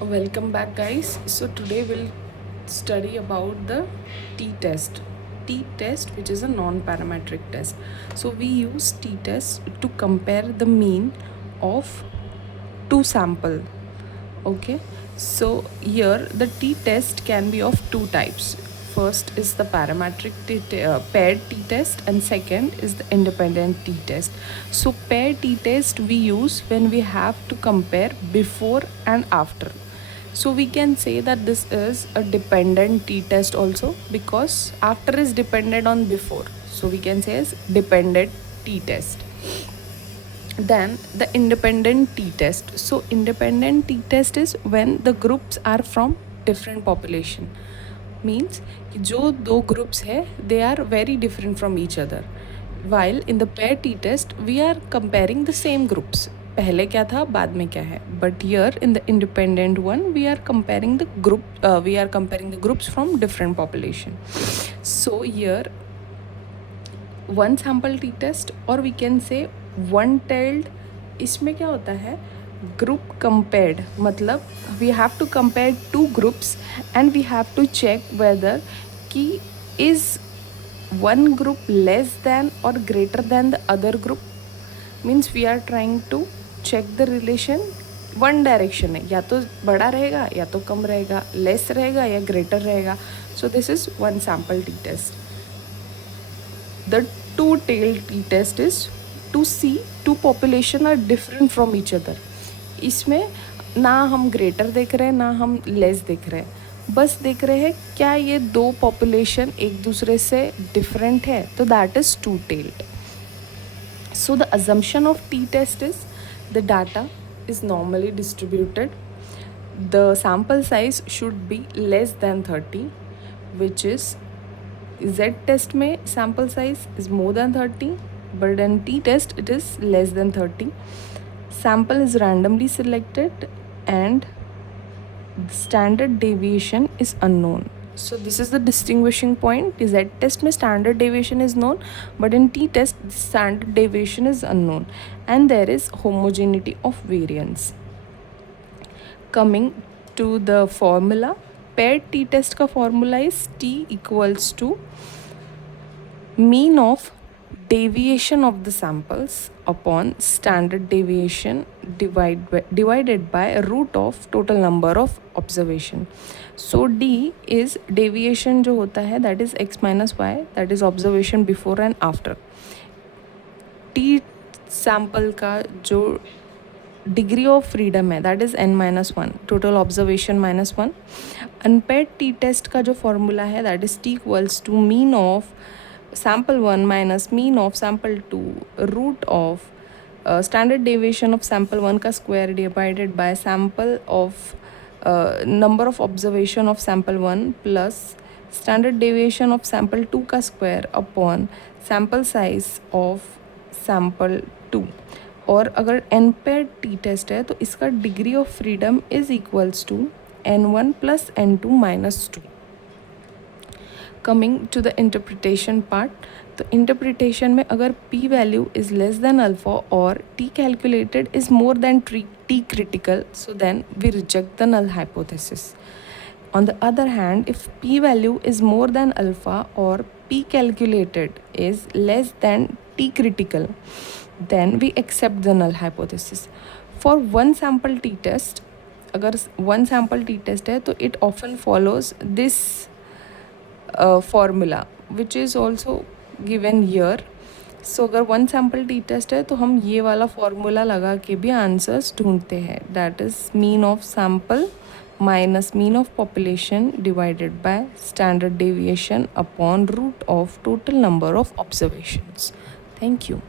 Welcome back, guys. So today we'll study about the t-test. T-test, which is a non-parametric test. So we use t-test to compare the mean of two sample. Okay, so here the t-test can be of two types. First is the parametric paired t-test, and second is the independent t-test. So paired t-test we use when we have to compare before and after. So we can say that this is a dependent t-test also, because after is dependent on before. So we can say as dependent t-test. Then the independent t-test. So independent t-test is when the groups are from different population. Means जो दो groups है, they are very different from each other. While in the pair t-test we are comparing the same groups. पहले क्या था, बाद में क्या है. But here in the independent one we are comparing the groups from different population. So here one sample t-test, और we can say one tailed. इसमें क्या होता है, ग्रुप कंपेयर्ड, मतलब we have to compare two groups and we have to check whether कि is one group less than or greater than the other group. Means we are trying to check the relation one direction है, या तो बड़ा रहेगा या तो कम रहेगा, less रहेगा या ग्रेटर रहेगा. So this is one sample T test. The two-tailed t-test is to see two population are different from each other. इसमें ना हम ग्रेटर देख रहे हैं ना हम लेस देख रहे हैं, बस देख रहे हैं क्या ये दो पॉपुलेशन एक दूसरे से डिफरेंट है, तो that is to tailed. So the assumption of t-test is the data is normally distributed. The sample size should be less than 30, which is z-test में sample size is more than 30, but in t-test it is less than 30. Sample is randomly selected and standard deviation is unknown. So this is the distinguishing point. Z-test में standard deviation is known, but in t-test standard deviation is unknown, and there is homogeneity of variance. Coming to the formula, paired t-test का formula is t equals to mean of deviation of the samples upon standard deviation divided by root of total number of observation. So D is deviation जो होता है, that is x minus y, that is observation before and after. T sample का जो degree of freedom है, that is n minus 1, total observation minus 1. Unpaired t test का जो formula है, that is t equals to mean of sample 1 minus mean of sample 2 root of standard deviation of sample 1 का square divided by sample of number of observation of sample 1 plus standard deviation of sample 2 का square upon sample size of sample 2. और अगर n pair T test है तो इसका degree of freedom is equals to n1 plus n2 minus 2. Coming to the interpretation part, तो interpretation में अगर p value is less than alpha और t calculated is more than t critical, so then we reject the null hypothesis. On the other hand, if p value is more than alpha or p calculated is less than t critical, then we accept the null hypothesis. For one sample t test, अगर one sample t test है तो it often follows this formula which is also given here. So अगर one sample t test है तो हम ये वाला formula लगा के भी आंसर्स ढूंढते हैं, that is mean of sample minus mean of population divided by standard deviation upon root of total number of observations. Thank you.